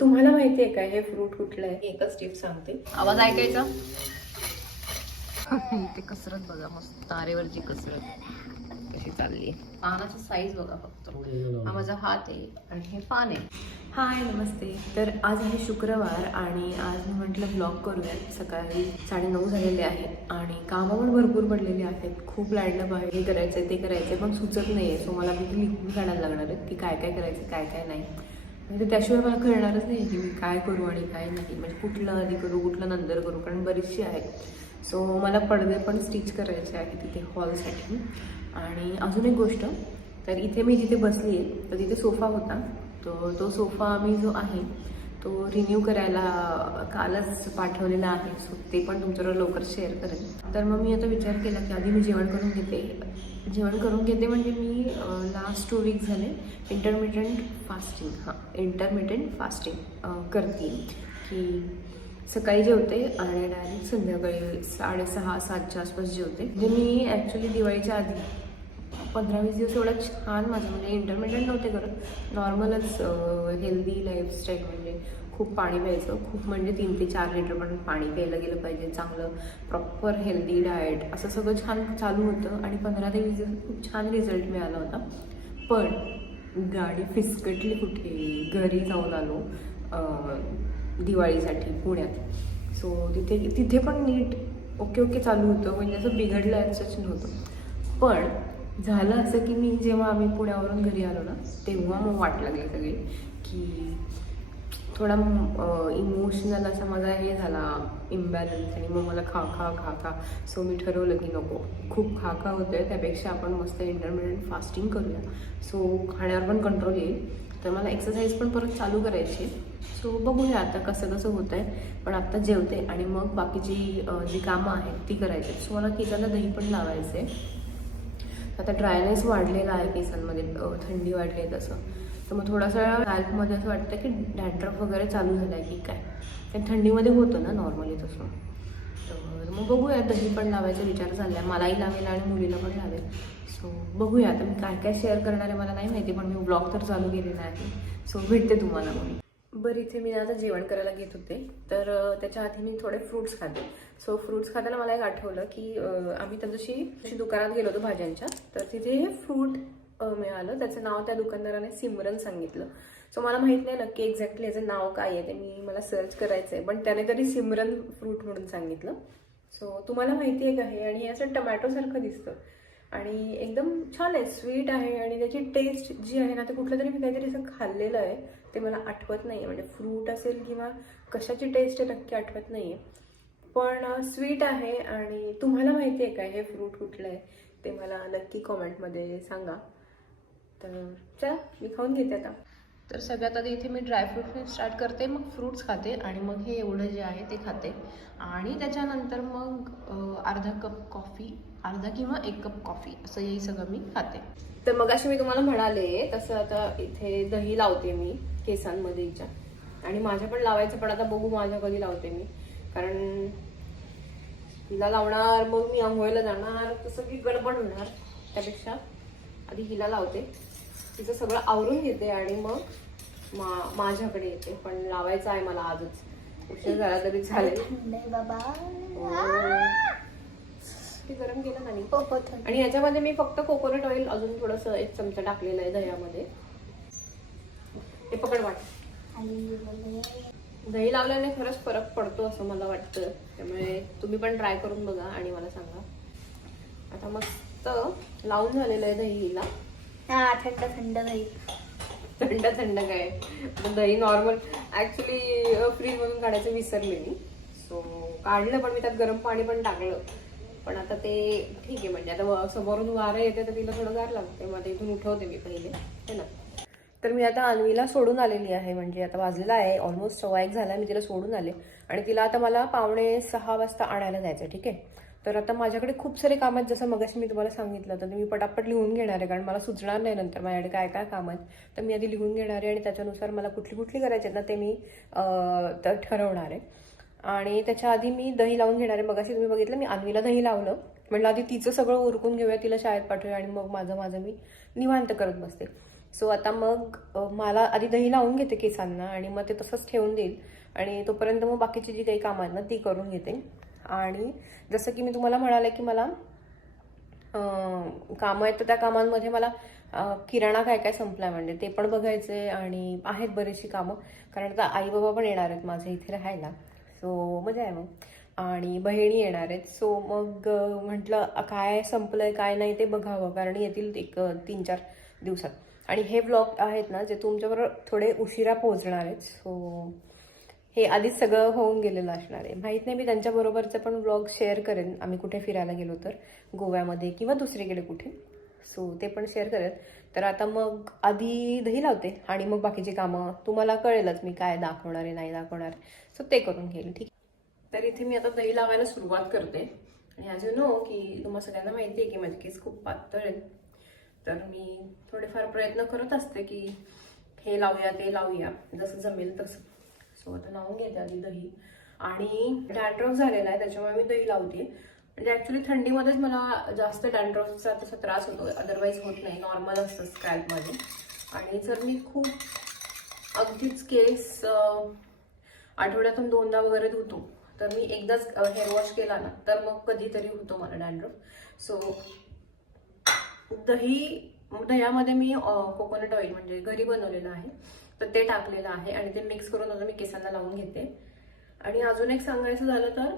तुम्हाला माहिती आहे का हे फ्रूट कुठलं आहे? एकच टिप सांगते. आवाज ऐकायचा? ते कसरत बघा मस्त तारेवरची कसरत. कशी चालली पानाचा साईज बघा फक्त. हा माझा हात आहे आणि हे पान आहे. हाय नमस्ते. तर आज आहे शुक्रवार आणि आज मी म्हटलं ब्लॉग करूयात सकाळी साडेनऊ झालेले आहेत आणि कामं पण भरपूर पडलेली आहेत. खूप लाडलं बाहेर हे करायचं ते करायचं पण सुचत नाही आहे सो मला मी लिहून काढायला लागणार आहे की काय काय करायचं काय काय नाही. म्हणजे त्याशिवाय मला कळणारच नाही की मी काय करू आणि काय नाही. म्हणजे कुठलं आधी करू कुठलं नंतर करू कारण बरीचशी आहेत. सो मला पडदे पण स्टिच करायचे आहे तिथे हॉलसाठी आणि अजून एक गोष्ट तर इथे मी जिथे बसली आहे तर तिथे सोफा होता. तो तो सोफा आम्ही जो आहे तो रिन्यू करायला कालच पाठवलेला आहे. सो ते पण तुमच्याबरोबर लवकर शेअर करेन. तर मग मी आता विचार केला की आधी मी जेवण करून घेते. जेवण करून घेते म्हणजे मी लास्ट टू वीक झाले इंटरमिटंट फास्टिंग हां इंटरमिटंट फास्टिंग करते. की सकाळी जेवते आणि डायरेक्ट संध्याकाळी साडेसहा सातच्या आसपास जेवते. म्हणजे मी ॲक्च्युली दिवाळीच्या आधी पंधरा वीस दिवस एवढं छान माझं म्हणजे इंटरमिडियंट नव्हते करत. नॉर्मलच हेल्दी लाईफस्टाईल म्हणजे खूप पाणी प्यायचं. खूप म्हणजे तीन ते चार लिटर पण पाणी प्यायला गेलं पाहिजे. चांगलं प्रॉपर हेल्दी डाएट असं सगळं छान चालू होतं आणि पंधरा ते वीस दिवस खूप छान रिझल्ट मिळाला होता. पण गाडी फिसकटली कुठे? घरी जाऊन आलो दिवाळीसाठी पुण्यात. सो तिथे तिथे पण नीट ओके ओके चालू होतं. म्हणजे असं बिघडलं सच नव्हतं. पण झालं असं की मी जेव्हा आम्ही पुण्यावरून घरी आलो ना तेव्हा मग वाट लागली सगळी की थोडा इमोशनल असा माझा हे झाला इम्बॅलन्स आणि मग मला खा खा खा खा. सो मी ठरवलं की नको. खूप खा खा होतोय. त्यापेक्षा आपण मस्त इंटरमिडियंट फास्टिंग करूया. सो खाण्यावर पण कंट्रोल येईल. तर मला एक्सरसाइज पण परत चालू करायची सो बघूया आता कसं कसं होत आहे पण आत्ता जेवते आणि मग बाकीची जी कामं आहेत ती करायची सो मला केसाला दही पण लावायचं आहे आता ड्रायनेस वाढलेला आहे केसांमध्ये थंडी वाढली आहे तसं. तर मग थोडासा लाईफमध्ये असं वाटतं की डॅन्ड्रफ वगैरे चालू झाला आहे की काय? कारण थंडीमध्ये होतं ना नॉर्मली तसं. तर मग बघूया दही पण लावायचा विचार चालला आहे मलाही लावेल आणि मुलीला पण लावेल. सो बघूया. आता मी काय काय शेअर करणार आहे मला नाही माहिती पण मी ब्लॉग तर चालू केलेला आहे. सो भेटते तुम्हाला मग. बरं इथे मी आता जेवण करायला घेत होते. तर त्याच्या आधी मी थोडे फ्रुट्स खाते. सो फ्रुट्स खाताना मला एक आठवलं की आम्ही त्या दिवशी दुकानात गेलो होतो भाज्यांच्या. तर तिथे हे फ्रूट मिळालं. त्याचं नाव त्या दुकानदाराने सिमरन सांगितलं. सो मला माहीत नाही नक्की एक्झॅक्टली याचं नाव काय आहे. ते मी मला सर्च करायचं आहे पण त्याने तरी सिमरन फ्रूट म्हणून सांगितलं. सो तुम्हाला माहिती आहे का हे? आणि हे असं टमॅटोसारखं दिसतं. आणि एकदम छान आहे स्वीट आहे आणि त्याची टेस्ट जी आहे ना ते कुठलं तरी मी काहीतरी असं खाल्लेलं आहे ते मला आठवत नाही म्हणजे फ्रूट असेल किंवा कशाची टेस्ट आहे नक्की आठवत नाही आहे पण स्वीट आहे आणि तुम्हाला माहिती आहे का हे फ्रूट कुठलं आहे? ते मला नक्की कॉमेंटमध्ये सांगा. तर चला मी खाऊन घेते आता. तर सगळ्यात आधी इथे मी ड्रायफ्रूटने स्टार्ट करते मग फ्रूट्स खाते आणि मग हे एवढं जे आहे ते खाते. आणि त्याच्यानंतर मग अर्धा कप कॉफी अर्धा किंवा एक कप कॉफी असं हे सगळं मी खाते. तर मग अशी मी तुम्हाला म्हणाले तसं आता इथे दही लावते मी केसांमध्ये हिच्या. आणि माझ्या पण लावायचं पण आता बघू माझ्या कधी लावते मी. कारण हिला लावणार मग मी आंघोळीला जाणार तर सगळी गडबड होणार. त्यापेक्षा आधी हिला लावते. तिचं सगळं आवरून घेते आणि मग मा माझ्याकडे येते. पण लावायचं आहे मला आजच. उशीर झाला तरी चालेल. बाबा. ते गरम केलं ना. हो हो थंड. आणि याच्यामध्ये मी फक्त कोकोनट ऑइल अजून थोडस एक चमचा टाकलेला आहे दह्यामध्ये. हे पकड वाट. आणि दही लावल्याने खरंच फरक पडतो असं मला वाटतं. त्यामुळे तुम्ही पण ट्राय करून बघा आणि मला सांगा. आता मस्त लावून झालेलं आहे दही हिला. हा थंड थंड दही. थंड थंड काय? आता दही नॉर्मल ऍक्च्युली फ्रीज मधून काढायचं विसरले मी. सो काढलं पण मी त्यात गरम पाणी पण टाकलं. पण आता ते ठीक आहे म्हणजे आता व- समोरून वारं येते तर तिला थोडं गार लागते. मग आता इथून उठवते मी पहिले. है ना? तर मी आता अन्वीला सोडून आलेली आहे. म्हणजे आता वाजलेला आहे. ऑलमोस्ट सव्वा एक झाला. मी तिला सोडून आले. आणि तिला आता मला पावणे सहा वाजता आणायला जायचं ठीक आहे? तर आता माझ्याकडे खूप सारे काम आहेत. जसं मगाशी मी तुम्हाला सांगितलं तर मी पटापट लिहून घेणार आहे. कारण मला सुचणार नाही नंतर माझ्याकडे काय काय काम आहेत. तर मी आधी लिहून घेणार आहे आणि त्याच्यानुसार मला कुठली कुठली करायची आहेत ना ते मी तर ठरवणार आहे. आणि त्याच्या आधी मी दही लावून घेणार आहे. मगाशी तुम्ही बघितलं मी अन्वीला दही लावलं. म्हटलं आधी तिचं सगळं उरकून घेऊया तिला शाळेत पाठवूया आणि मग माझं माझं मी निवांत करत बसते. सो आता मग मला आधी दही लावून घेते केसांना आणि मग ते तसंच ठेवून देईल. आणि तोपर्यंत मग बाकीची जी काही कामं आहेत ना ती करून घेते. आणि जसं की मी तुम्हाला म्हणाले की मला कामं आहेत तर त्या कामांमध्ये मला किराणा काय काय संपलाय म्हणजे ते पण बघायचे आणि आहेत बरीचशी कामं. कारण आता आई बाबा पण येणार आहेत माझे इथे राहायला. सो मजा आहे मग. आणि बहिणी येणार आहेत. सो मग म्हटलं काय काय संपलंय काय नाही ते बघावं. कारण येतील एक तीन चार दिवसात. आणि हे ब्लॉग आहेत ना जे तुमच्याबरोबर थोडे उशिरा पोहोचणार आहेत. सो हे आधीच सगळं होऊन गेलेलं असणार आहे. माहीत नाही मी त्यांच्याबरोबरचं पण ब्लॉग शेअर करेन. आम्ही कुठे फिरायला गेलो तर गोव्यामध्ये किंवा दुसरीकडे कुठे. सो ते पण शेअर करेल तर आता मग आधी दही लावते आणि मग बाकीची कामं. तुम्हाला कळेलच मी काय दाखवणार आहे नाही दाखवणार सो ते करून घेईल ठीक तर इथे मी आता दही लावायला सुरुवात करते. आणि ॲज यू नो की तुम्हाला सगळ्यांना माहिती आहे की माझे केस खूप पातळ आहेत. तर मी थोडेफार प्रयत्न करत असते की हे लावूया ते लावूया. जसं जमेल तसं. सो आता लावून घेते आधी दही. आणि डॅन्ड्रफ झालेला आहे त्याच्यामुळे मी दही लावते. म्हणजे ॲक्च्युली थंडीमध्येच मला जास्त डँड्रॉफचा तसा त्रास होतो. अदरवाईज होत नाही. नॉर्मल असतं स्कॅल्पमध्ये आणि जर मी खूप अगदीच केस आठवड्यातून दोनदा वगैरे धुतो तर मी एकदाच हेअर वॉश केला ना तर मग कधीतरी होतो मला डॅन्ड्रफ सो दही दह्यामध्ये मी कोकोनट ऑइल म्हणजे घरी बनवलेलं आहे. तर ते टाकलेलं आहे आणि ते मिक्स करून आता मी केसांना लावून घेते. आणि अजून एक सांगायचं झालं तर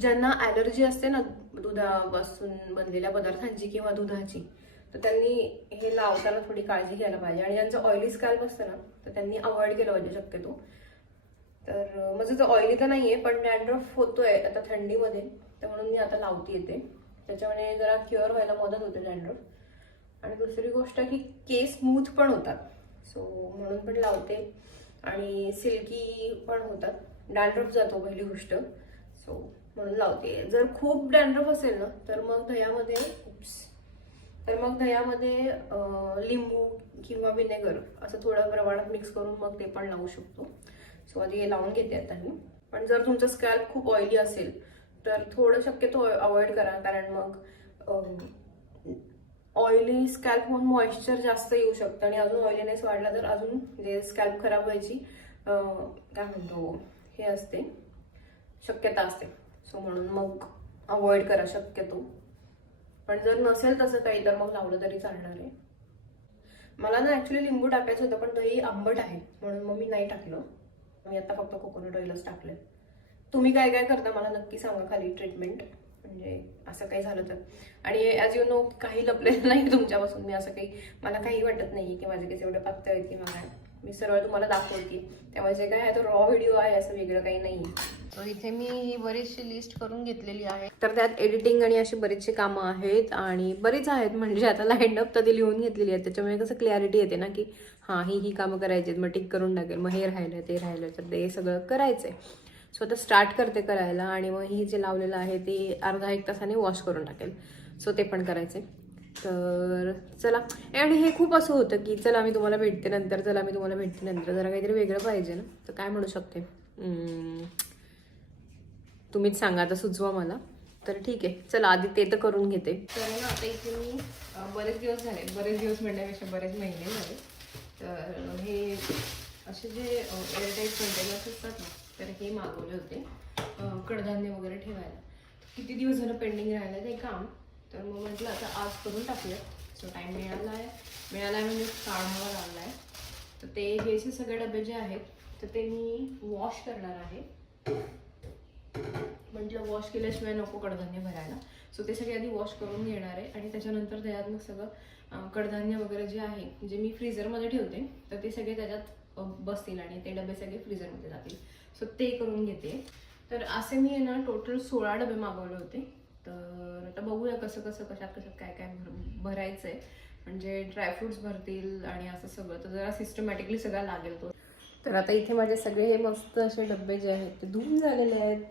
ज्यांना ॲलर्जी असते ना दुधापासून बनलेल्या पदार्थांची किंवा दुधाची तर त्यांनी हे लावताना थोडी काळजी घ्यायला पाहिजे. आणि ज्यांचं ऑइली स्कॅल्प असतं ना तर त्यांनी अवॉइड केलं पाहिजे शक्यतो. तर म्हणजे माझं तर ऑइली तर नाही आहे पण डॅन्ड्रफ होतोय आता थंडीमध्ये तर म्हणून मी आता लावती येते त्याच्यामुळे जरा क्युअर व्हायला मदत होते डॅन्ड्रफ आणि दुसरी गोष्ट की केस स्मूथ पण होतात. सो म्हणून पण लावते. आणि सिल्की पण होतात. डॅन्ड्रफ जातो पहिली गोष्ट. सो म्हणून लावते. जर खूप डॅन्ड्रफ असेल ना तर मग दह्यामध्ये तर मग दह्यामध्ये लिंबू किंवा विनेगर असं थोड्या प्रमाणात मिक्स करून मग ते पण लावू शकतो. सो आधी हे लावून घेते आता मी. पण जर तुमचं स्कॅल्प खूप ऑइली असेल तर थोडं शक्यतो अवॉइड करा. कारण मग ऑइली स्कॅल्प होऊन मॉइश्चर जास्त येऊ शकतं. आणि अजून ऑइलीनेस वाढला तर अजून जे स्कॅल्प खराब व्हायची काय म्हणतो हे असते. शक्यता असते. सो म्हणून मग अवॉइड करा शक्यतो. पण जर नसेल तसं काही तर मग लावलं तरी चालणार आहे. मला ना ऍक्च्युली लिंबू टाकायचं होतं पण दही आंबट आहे. म्हणून मग मी नाही टाकलं. मी आता फक्त कोकोनट ऑइलच टाकले तुम्ही काय काय करता मला नक्की सांगा खाली ट्रीटमेंट म्हणजे असं काही झालं तर. आणि ॲज यू नो काही लपलेलं नाही तुमच्यापासून. मी असं काही मला काही वाटत नाही की माझे केस एवढे पातळ आहेत किंवा काय. मी सरळ तुम्हाला दाखवते. त्यामुळे जे काय आहे तो रॉ व्हिडिओ आहे असं वेगळं काही नाही तर इथे मी ही बरीचशी लिस्ट करून घेतलेली आहे. तर त्यात एडिटिंग आणि अशी बरीचशी कामं आहेत आणि बरीच आहेत. म्हणजे आता लाईन अप तर ती लिहून घेतलेली आहे त्याच्यामुळे कसं क्लॅरिटी येते ना की हां ही ही कामं करायची आहेत मग टिक करून टाकेल. मग हे राहिलं ते राहिलं. तर ते सगळं करायचंय. सो आता स्टार्ट करते करायला आणि मग ही जे लावलेलं आहे ते अर्धा एक तासाने वॉश करून टाकेल. सो ते पण करायचे तर चला. आणि हे खूप असं होतं की चला मी तुम्हाला भेटते नंतर चला मी तुम्हाला भेटते नंतर. जरा काहीतरी वेगळं पाहिजे ना. तर काय म्हणू शकते? तुम्हीच सांगा आता सुचवा मला. तर ठीक आहे. चला आधी ते तर करून घेते. तर ना आता इथे मी बरेच दिवस झाले. बरेच दिवस म्हणण्यापेक्षा बरेच महिने झाले. तर हे असे जे एअरटाईट कंटेनर्स असतात ना तर हे मागवले होते. कडधान्य वगैरे ठेवायला. किती दिवस झालं पेंडिंग राहिलं ते काम. तर मग म्हटलं आता आज करून टाकूया. सो टाईम मिळाला आहे मिळाला आहे म्हणजे काढावा लागला आहे तर ते हे जे सगळे डबे जे आहेत तर ते मी वॉश करणार आहे. म्हटलं वॉश केल्याशिवाय नको कडधान्य भरायला. सो ते सगळे आधी वॉश करून घेणार आहे. आणि त्याच्यानंतर त्याच्यात मग सगळं कडधान्य वगैरे जे आहे जे मी फ्रीझरमध्ये ठेवते तर ते सगळे त्याच्यात बसतील आणि ते डबे सगळे फ्रीझरमध्ये जातील. सो ते करून घेते. तर असे मी आहे ना टोटल सोळा डबे मागवले होते. तर आता बघूया कसं कसं कशात कशात काय काय भर भरायचं आहे म्हणजे ड्रायफ्रुट्स भरतील आणि असं सगळं. तर जरा सिस्टमॅटिकली सगळा लागेल तो. तर आता इथे माझे सगळे हे मस्त असे डबे जे आहेत ते धुवून झालेले आहेत.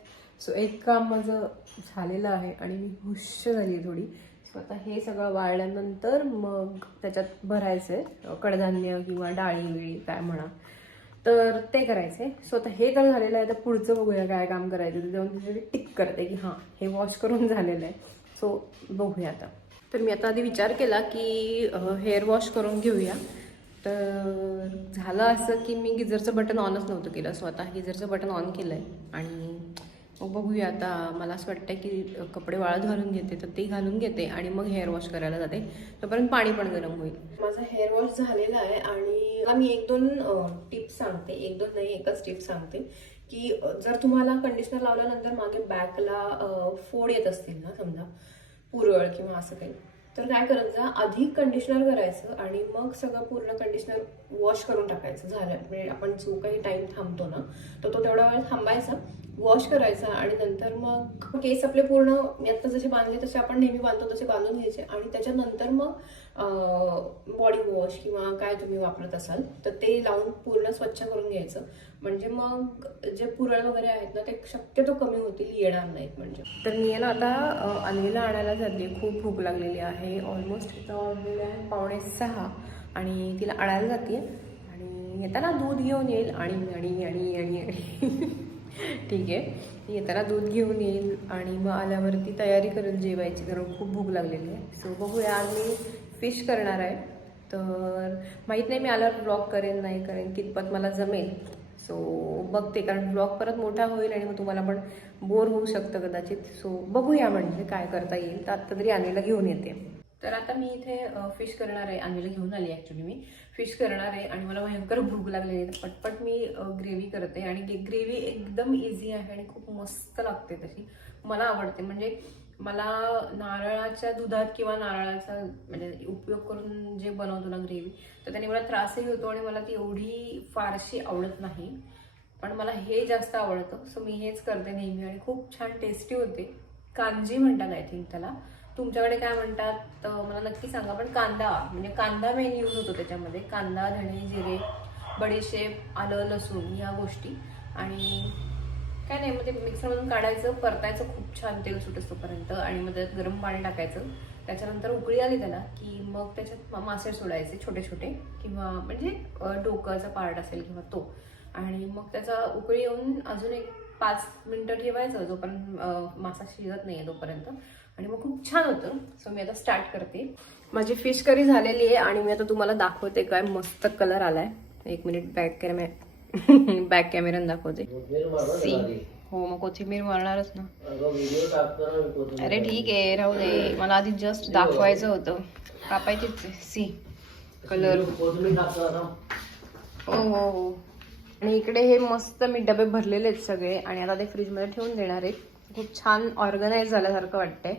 सो एक काम माझं झालेलं आहे आणि मी हुश झाली आहे थोडी. सो आता हे सगळं वाळल्यानंतर मग त्याच्यात भरायचं आहे कडधान्य किंवा डाळी वेळी काय म्हणा. तर ते करायचे. सो आता हे तर झालेलं आहे तर पुढचं बघूया काय काम करायचं. ते जाऊन तिथे टिक करते की हां हे वॉश करून झालेलं आहे. सो बघूया आता. तर मी आता आधी विचार केला की हेअर वॉश करून घेऊया. तर झालं असं की मी गिझरचं बटन ऑनच नव्हतं केलं. सो आता गिझरचं बटन ऑन केलं आहे आणि मग बघूया आता मला असं वाटतं की कपडे वाळत घालून घेते तर ते घालून घेते आणि मग हेअर वॉश करायला जाते. तोपर्यंत पाणी पण गरम होईल. माझा हेअर वॉश झालेला आहे आणि मला मी एक दोन टिप्स सांगते. एक दोन नाही एकच टिप्स सांगते की जर तुम्हाला कंडिशनर लावल्यानंतर मागे बॅकला फोड येत असतील ना समजा पुरळ किंवा असं काही तर काय करत जा आधी कंडिशनर करायचं आणि मग सगळं पूर्ण कंडिशनर वॉश करून टाकायचं. झालं म्हणजे आपण जो काही टाईम थांबतो ना तर तो तेवढा वेळ थांबायचा. वॉश करायचा आणि नंतर मग केस आपले पूर्ण मी आता जसे बांधले तसे आपण नेहमी बांधतो तसे बांधून घ्यायचे. आणि त्याच्यानंतर मग बॉडी वॉश किंवा काय तुम्ही वापरत असाल तर ते लावून पूर्ण स्वच्छ करून घ्यायचं. म्हणजे मग जे पुरळ वगैरे आहेत ना ते शक्यतो कमी होतील येणार नाहीत म्हणजे. तर मी ना आता अ, आणायला झाली. खूप भूक लागलेली आहे. ऑलमोस्ट इथं आहे पावणे सहा. आणि तिला आणायला जाते. आणि येताना दूध घेऊन येईल. आणि आणि आणि आणि आणि. ठीक आहे. येताना दूध घेऊन येईल आणि मग आल्यावरती तयारी करेल जेवायची. कारण खूप भूक लागलेली आहे. सो बघूया आज मी फिश करणार आहे. तर माहीत नाही मी आल्यावर ब्लॉग करेन नाही करेन. कितपत मला जमेल. सो बघते. कारण ब्लॉग परत मोठा होईल आणि मग तुम्हाला पण बोर होऊ शकतं कदाचित. सो बघूया म्हणजे काय करता येईल. तर आत्ता तरी आणवीला घेऊन येते. तर आता मी इथे फिश करणार आहे आणवीला घेऊन आली ॲक्च्युली मी. फिश करणार आहे आणि मला भयंकर भूक लागलेली आहे. तर पटपट मी ग्रेव्ही करते आणि ग्रेव्ही एकदम इझी आहे आणि खूप मस्त लागते तशी. मला आवडते. म्हणजे मला नारळाच्या दुधात किंवा नारळाचा म्हणजे उपयोग करून जे बनवतो ना ग्रेव्ही तर त्याने मला त्रासही होतो आणि मला ती एवढी फारशी आवडत नाही. पण मला हे जास्त आवडतं. सो मी हेच करते नेहमी आणि खूप छान टेस्टी होते. कांजी म्हणतात आय थिंक त्याला. तुमच्याकडे काय म्हणतात तर मला नक्की सांगा पण कांदा म्हणजे कांदा मेन यूज होतो त्याच्यामध्ये. कांदा धणे जिरे बडीशेप आलं लसूण या गोष्टी. आणि काय नाही मग ते मिक्सरमधून काढायचं परतायचं खूप छान तेल सुटत तोपर्यंत आणि मग त्यात गरम पाणी टाकायचं. त्याच्यानंतर उकळी आली त्याला की मग त्याच्यात मासे सोडायचे छोटे छोटे किंवा म्हणजे डोकाचा पार्ट असेल किंवा तो. आणि मग त्याचा उकळी येऊन अजून एक पाच मिनटं ठेवायचं जोपर्यंत मासा शिजत नाही तोपर्यंत. आणि मग खूप छान होतं. सो मी आता स्टार्ट करते. माझी फिश करी झालेली आहे आणि मी आता तुम्हाला दाखवते काय मस्त कलर आलाय. एक मिनिट बॅक कॅमेरा बॅक कॅमेऱ्याने दाखवते. सी हो मग कोथिंबीर मारणारच ना. अरे ठीक आहे राहू दे. मला आधी जस्ट दाखवायचं होतं. कापायचीच सी कलर हो हो हो. आणि इकडे हे मस्त मी डबे भरलेले आहेत सगळे आणि आता ते फ्रीजमध्ये ठेवून देणार आहेत. खूप छान ऑर्गनाईज झाल्यासारखं वाटतंय.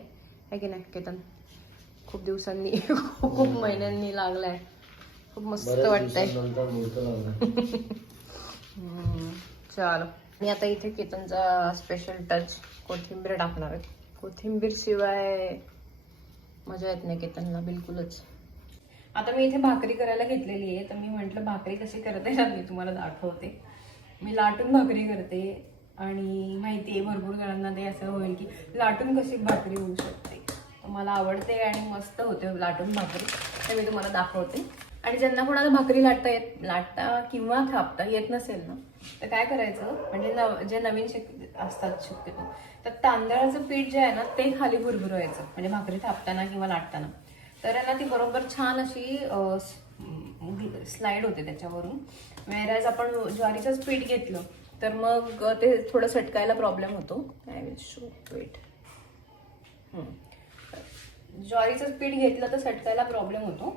आहे की नाही केतन? खूप दिवसांनी खूप महिन्यांनी लागलाय. खूप मस्त वाटतंय. चालो. आणि आता इथे केतनचा स्पेशल टच कोथिंबीर टाकणार आहे. कोथिंबीर शिवाय मजा येत नाही केतनला बिलकुलच. आता मी इथे भाकरी करायला घेतलेली आहे तर मी म्हंटल भाकरी कशी करते ना मी तुम्हाला दाखवते. मी लाटून भाकरी करते आणि माहिती आहे भरपूर जणांना ते असं होईल की लाटून कशी भाकरी होऊ शकते. मला आवडते आणि मस्त होते लाटून भाकरी तर मी तुम्हाला दाखवते. आणि ज्यांना कोणाला भाकरी लाटता येत लाटता किंवा थापता येत नसेल ना तर काय करायचं म्हणजे नव जे नवीन शिक असतात शक्यतो तर तांदळाचं पीठ जे आहे ना ते खाली भुरभुरवायचं म्हणजे भाकरी थापताना किंवा लाटताना. तर ना ती बरोबर छान अशी स्लाइड होते त्याच्यावरून. वेरॅज आपण ज्वारीचंच पीठ घेतलं तर मग ते थोडं सटकायला प्रॉब्लेम होतो. आय विल शो पीठ. ज्वारीचं पीठ घेतलं तर सटकायला प्रॉब्लेम होतो.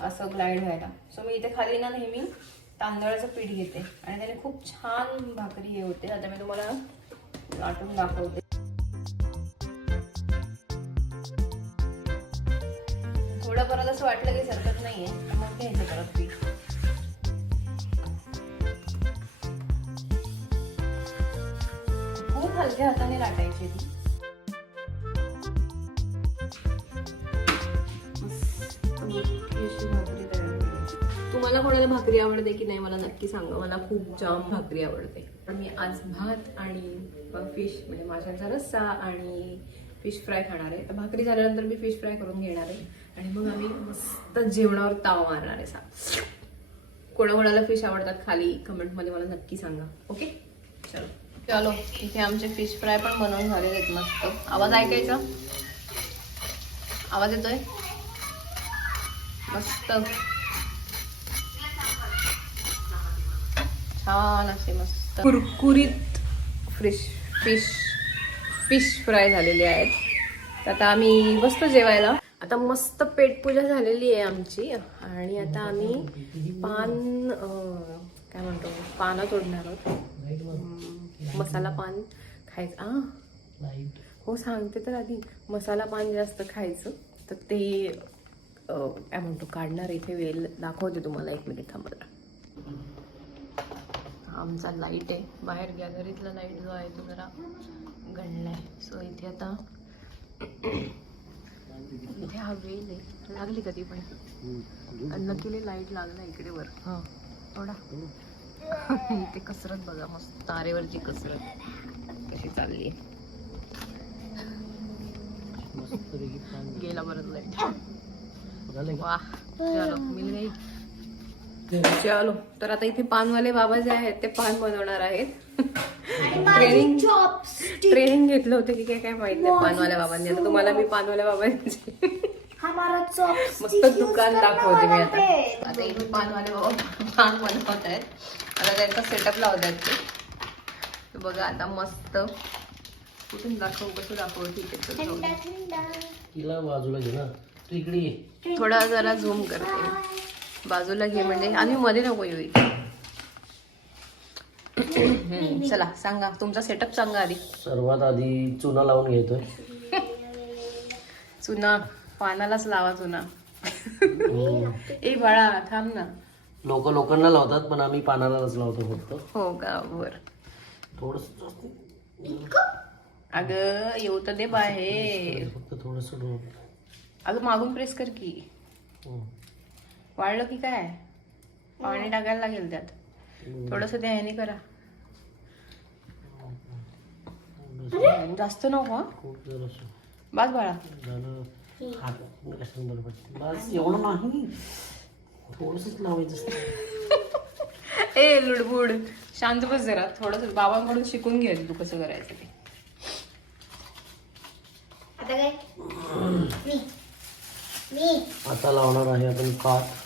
असं ग्लाईड व्हायला. सो मी इथे खाली ना नेहमी तांदळाचं पीठ घेते. आणि त्याने खूप छान भाकरी हे होते. आता मी तुम्हाला लाटून दाखवते. थोडं परत असं वाटलं की सरकत नाहीये आहे मग घ्यायचं परत पीठ. खूप हलक्या हाताने लाटायची ती. तुम्हाला कोणाला भाकरी आवडते की नाही मला नक्की सांगा. मला खूप जाम भाकरी आवडते. पण मी आज भात आणि फिश म्हणजे माशांचा रस्सा आणि फिश फ्राय खाणार आहे. तर भाकरी झाल्यानंतर मी फिश फ्राय करून घेणार आहे. आणि मग आम्ही मस्त जेवणावर ताव मारणार आहे सा कोणाकोणाला फिश आवडतात खाली कमेंटमध्ये मला नक्की सांगा. ओके? चलो. चलो इथे आमचे फिश फ्राय पण बनवून झालेले आहेत मस्त. आवाज ऐकायचा? आवाज येतोय? मस्त. छान असे मस्त कुरकुरीत फ्रिश फिश फिश फ्राय झालेले आहेत. तर आता आम्ही बसतो जेवायला. आता मस्त पेटपूजा झालेली आहे आमची. आणि आता आम्ही पान काय म्हणतो पानं तोडणार आहोत. मसाला पान खायचं. आ? हो सांगते तर आधी. मसाला पान जास्त खायचं. तर ते काय म्हणतो काढणार इथे वेल. दाखवते तुम्हाला एक मिनिट थांबला आमचा लाइट आहे. बाहेर गॅलरीतला लाइट जो आहे तो जरा गणलाय सो इथे आता इथे हा वेल आहे. लागली कधी पण. नक्कीले लाइट लागला इकडे वर. हा. थोडा. इथे कसरत बघा मस्त तारेवरची कसरत. कशी चालली गेला परत लाइट वा चलो मिल गई. चलो तर आता इथे पानवाले बाबा जे आहेत ते पान बनवणार आहेत. ट्रेनिंग ट्रेनिंग घेतलं होतं की काय काय माहीत नाही पानवाल्या बाबांनी. आता तुम्हाला मी पानवाल्या बाबांची मस्त दुकान दाखवते मी आता. आता इथे पानवाले बाबा पान बनवत आहेत आता त्यांचा सेटअप लावत आहेत ते बघा आता मस्त. कुठून दाखवू कसं दाखवू? ठीक आहे. तिला बाजूला घे ना. तू इकडे थोडा जरा झूम करते. बाजूला घे म्हणजे आणि मध्ये नको येऊ चला सांगा तुमचा सेटअप सांगा आधी. सर्वात आधी चुना लावून घेतोय. चुना पानालाच लावा चुना. ए बाळा थांब ना. लोक लोकांना लावतात पण आम्ही पानालाच लावतो फक्त. हो का? बर. थोडस अगं येऊ तर दे बाहेर. फक्त थोडस अगं मागून प्रेस कर की. वाळलं की काय? पाणी टाकायला लागेल त्यात. थोडस ते ह्याने करा जास्त नको? खूप जरासं. बस बाळा. झालं. हात कशाला बरं पडते. बस एवढं नाही. थोडसच लावायचं असतं. ए लुडबुड. शांत बस जरा. थोडस बाबांकडून शिकून घे तू कसं करायचं ते. आता काय? मी. मी. आता लावणार आहे आपण काठ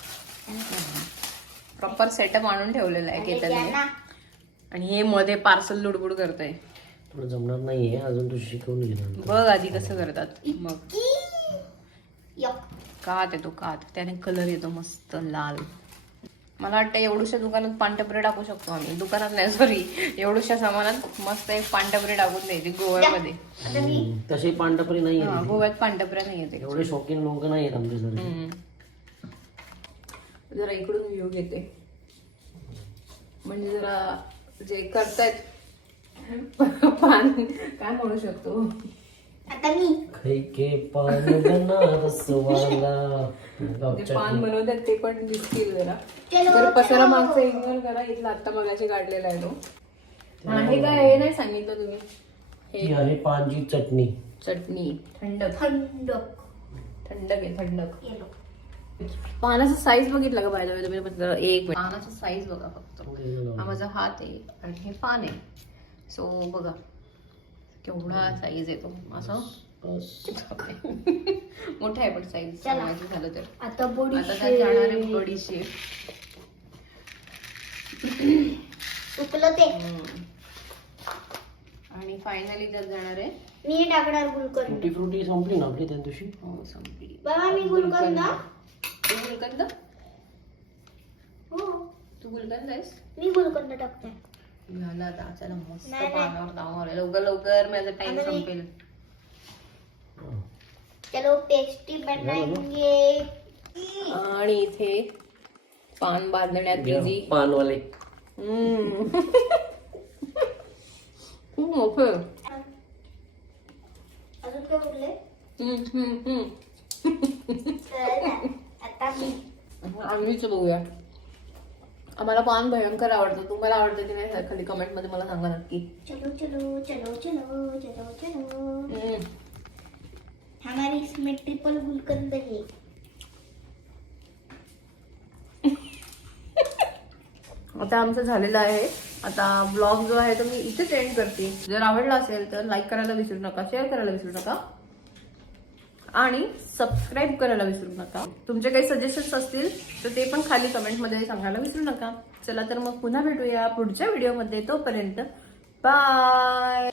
प्रॉपर सेटअप आणून ठेवलेला आहे केतनने. आणि हे मध्ये पार्सल लुडबुड करतय. थोडं जमणार नाहीये अजून तू शिकवून घे बघ आधी कसं करतात. मग कात येतो कात त्याने कलर येतो मस्त लाल. मला वाटतं एवढूशा दुकानात पांटपरे टाकू शकतो आम्ही. दुकानात नाही सॉरी एवढूशा सामानात मस्त एक पांटपरे टाकून द्यायची गोव्यामध्ये. तसे पांढरपरी नाही हा, गोव्यात पांटपऱ्या नाही येते एवढे शौकीन लोक नाही आहेत हम्म. जरा इकडून व्ह्यू घेते. म्हणजे जरा जे करतायत पान काय म्हणू शकतो? आता मी. खैके पान जे पान बनवतात ते पण दिसतील जरा. तर पसारा मागचा इग्नोर करा इथला आता मगाशी काढलेला आहे तो. हा, हे काय हे नाही सांगितलं तुम्ही? हे आहे पानची चटणी. चटणी. थंडक. थंड थंडक आहे थंडक. येलो. पानाचा साईज बघितला का पाहिजे तुम्ही म्हटलं एक मिनिट. पानाचा साईज बघा फक्त. हा माझा हात आहे आणि हे पान आहे. सो बघा. केवढा साईज येतो असं? मोठा आहे पण साईज चला. सांगायचं झालं तर. आता बोडी आता त्यात जाणार आहे बडीशेप चुकलं ते आणि फायनली त्यात जाणार आहे? मी टाकणार गुलकंद. फ्रुटी फ्रुटी संपली ना आपली त्या दिवशी? हो संपली. बाबा मी गुलकंद. तू गुलकंद? हो. तू गुलकंद आहेस? मी गुलकंद टाकते. झालं आता चला मस्त नाही, नाही. पानावर दामावर आहे. लवकर लवकर माझा टाइम आता मी- संपेल. चलो बनाएंगे आणि इथे पान बांधण्यात बिझी पानवाले. खूप मोठं. अजून काय बोलले? हम्म, हम्म, हम्म. तर आता मी. आम्हीच बघूया. आम्हाला पान भयंकर आवडतं. तुम्हाला आवडतं की नाही खाली कमेंटमध्ये मला सांगा नक्की. चलो चलो चलो चलो चलो चलो. हम्म. हमारी इसमें ट्रिपल गुलकंद है आता आमचं झालेलं आहे. आता ब्लॉग जो आहे तो मी इथेच एंड करते. जर आवडला असेल तर लाईक करायला विसरू नका शेअर करायला विसरू नका. आणि सबस्क्राईब करायला विसरू नका. तुमचे काही सजेशन्स असतील तर ते पण खाली कमेंटमध्ये सांगायला विसरू नका. चला तर मग पुन्हा भेटूया पुढच्या व्हिडिओमध्ये तोपर्यंत बाय